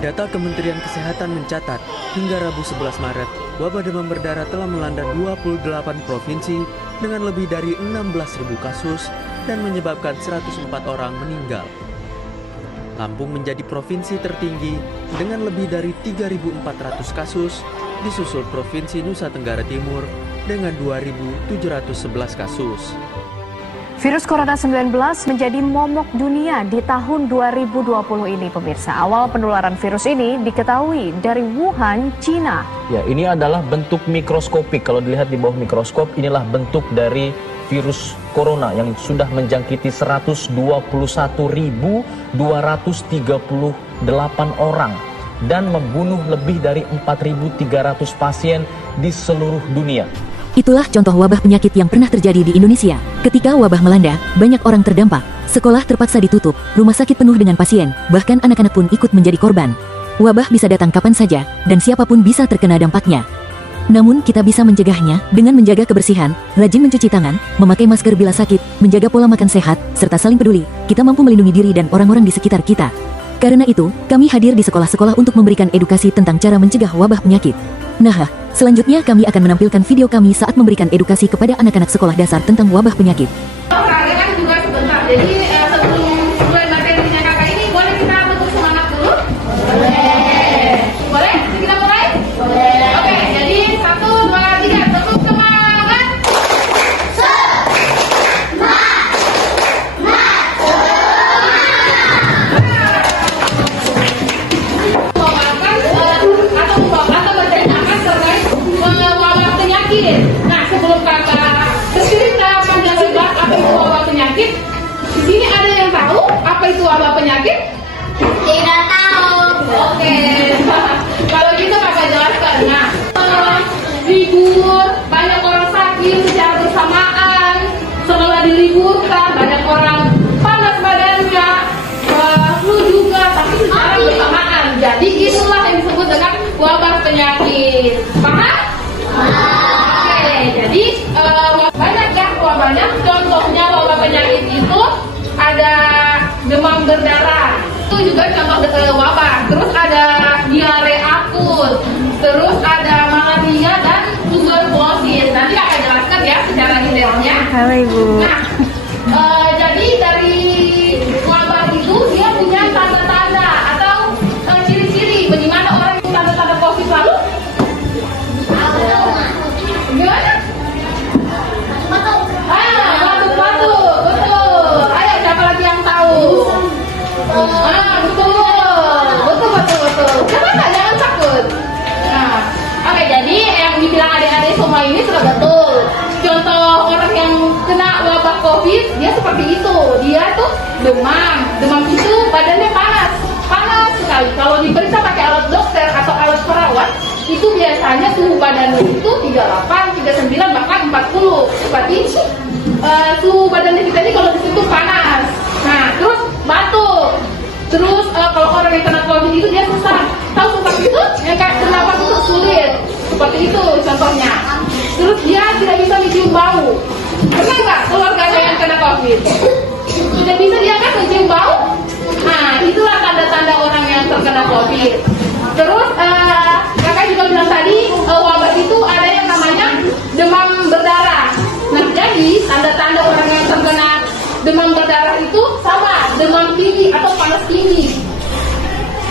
Data Kementerian Kesehatan mencatat, hingga Rabu 11 Maret, wabah demam berdarah telah melanda 28 provinsi dengan lebih dari 16.000 kasus dan menyebabkan 104 orang meninggal. Lampung menjadi provinsi tertinggi dengan lebih dari 3.400 kasus, disusul Provinsi Nusa Tenggara Timur dengan 2.711 kasus. Virus Corona 19 menjadi momok dunia di tahun 2020 ini, pemirsa. Awal penularan virus ini diketahui dari Wuhan, Cina. Ya, ini adalah bentuk mikroskopik. Kalau dilihat di bawah mikroskop, inilah bentuk dari virus corona yang sudah menjangkiti 121.238 orang dan membunuh lebih dari 4.300 pasien di seluruh dunia. Itulah contoh wabah penyakit yang pernah terjadi di Indonesia. Ketika wabah melanda, banyak orang terdampak. Sekolah terpaksa ditutup, rumah sakit penuh dengan pasien, bahkan anak-anak pun ikut menjadi korban. Wabah bisa datang kapan saja, dan siapapun bisa terkena dampaknya. Namun kita bisa mencegahnya dengan menjaga kebersihan, rajin mencuci tangan, memakai masker bila sakit, menjaga pola makan sehat, serta saling peduli. Kita mampu melindungi diri dan orang-orang di sekitar kita. Karena itu, kami hadir di sekolah-sekolah untuk memberikan edukasi tentang cara mencegah wabah penyakit. Nah, selanjutnya kami akan menampilkan video kami saat memberikan edukasi kepada anak-anak sekolah dasar tentang wabah penyakit. Kalian juga sebentar, jadi sebelum mulai materinya kakak ini, boleh kita bentuk semangat dulu? Boleh. Boleh? Kita mulai? Boleh. Oke, jadi 1, 2, 3, bentuk semangat. Nah, sebelum kakak bercerita panjang lebar apa itu wabah penyakit, di sini ada yang tahu apa itu wabah penyakit? Tidak tahu. Oke. Kalau gitu kakak jelaskan. Nah, libur, banyak orang sakit secara bersamaan. Setelah diliburkan, banyak orang panas badannya, flu juga, tapi secara bersamaan. Jadi itulah yang disebut dengan wabah penyakit. Paham? Jadi banyak ya wabahnya. Contohnya wabah penyakit itu ada demam berdarah, itu juga contoh wabah. Terus ada diare akut, terus ada malaria dan tuberkulosis. Nanti akan jelaskan ya secara detailnya. Halo Ibu. Nah, jadi dari wabah itu dia punya tanda-tanda atau ciri-ciri. Bagaimana orang yang tanda-tanda COVID lalu? Gimana? Batuk-batuk, betul. Ayo, siapa lagi yang tahu? Betul. Siapa jangan takut. Nah, oke, jadi yang dibilang adik-adik semua ini sudah betul. Contoh orang yang kena wabah COVID, dia seperti itu. Dia tuh demam itu badannya panas sekali. Kalau diperiksa pakai alat dokter atau alat perawat, itu biasanya suhu badannya itu 38, 39, bahkan 40. Berarti suhu badannya kita ini kalau disitu panas. Nah, terus batuk. Terus kalau orang yang kena COVID itu dia sesak. Tahu sesak itu? Yang kayak kenapa itu sulit. Seperti itu contohnya. Terus dia tidak bisa mencium bau. Pernah nggak keluarga ada yang kena COVID? Tidak bisa dia kan mencium bau? Nah, itulah tanda-tanda orang yang terkena COVID. Terus kakak juga bilang tadi wabah itu ada yang namanya demam berdarah. Nah, jadi tanda-tanda orang yang terkena demam berdarah itu sama, demam tinggi atau panas tinggi.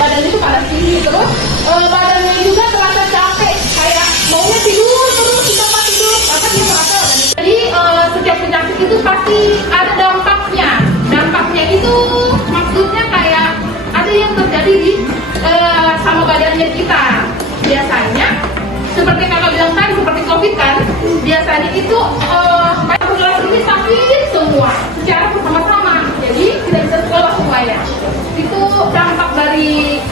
Badan itu panas tinggi, terus badannya juga terasa capek, kayak maunya tidur terus di tempat tidur, karena dia merasa badannya. Jadi setiap penyakit itu pasti ada dampaknya. Dampaknya itu maksudnya kayak ada yang terjadi di sama badannya kita. Biasanya seperti kakak bilang tadi, seperti COVID kan, biasanya itu populasi ini sakit semua secara bersama-sama, jadi tidak bisa sekolah semuanya. Itu dampak dari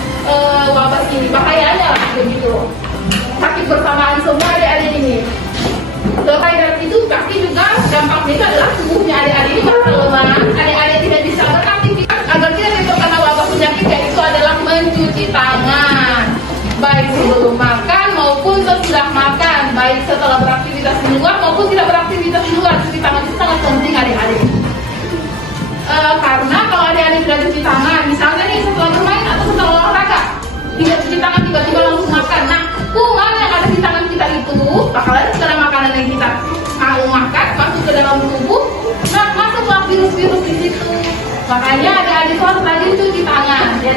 wabah ini, bahayanya lah begitu. Sakit bersamaan semua adik-adik ini. Selain itu pasti juga dampaknya itu adalah tubuhnya adik-adik ini merasa lemah, adik-adik tidak bisa beraktivitas. Agar tidak terkena wabah penyakit, yaitu adalah mencuci tangan, baik sebelum makan maupun sesudah makan, baik setelah beraktivitas di luar maupun tidak beraktivitas di luar. Cuci tangan itu sangat penting adik-adik. Karena kalau adik-adik sudah cuci tangan, misalnya nih setelah bermain atau setelah olahraga,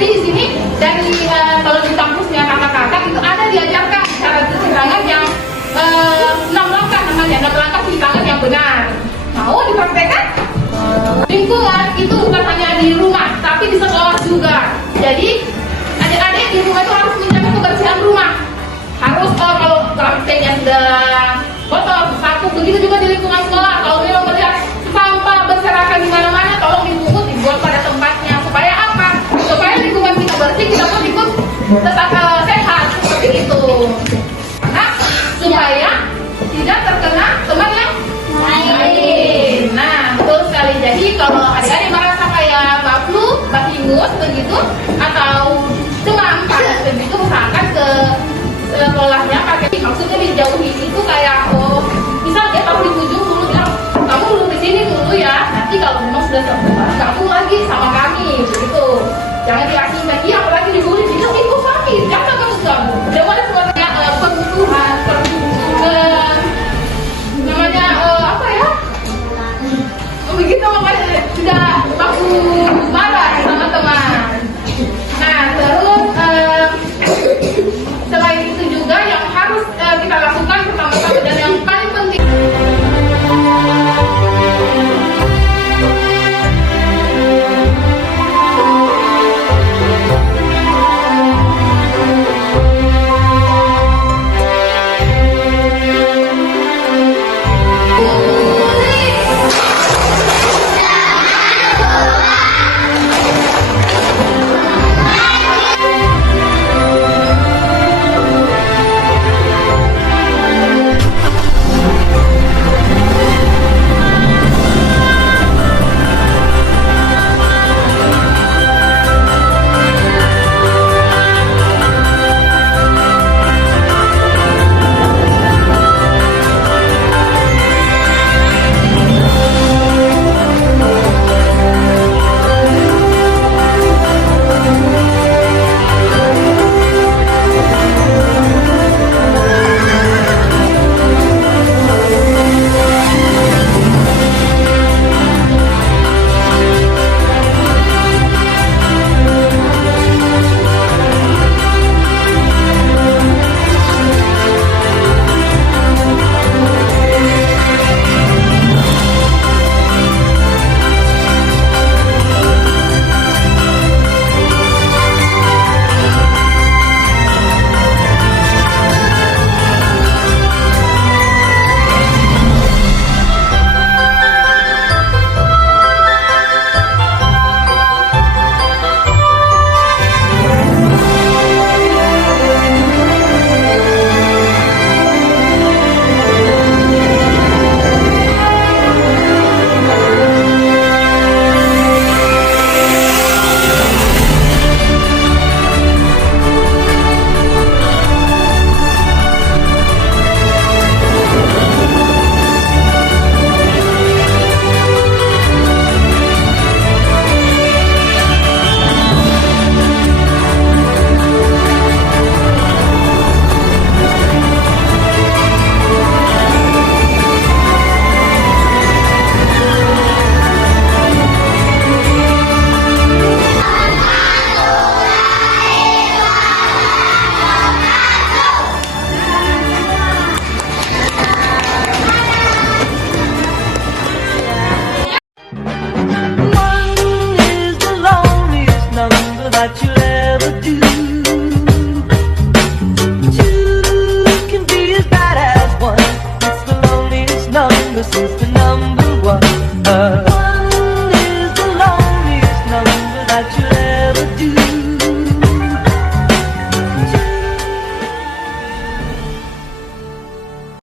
Jadi di sini dari kalau di kampusnya kakak-kakak itu ada diajarkan cara cuci tangan yang 6 langkah namanya, 6 langkah cuci tangan yang benar. Mau dipraktekkan? Lingkungan itu bukan hanya di rumah, tapi di sekolah juga. Jadi adik-adik di rumah itu harus menjaga kebersihan rumah. Harus kalau prakteknya sudah kotor, sapu, begitu juga di lingkungan sekolah. Kalau memang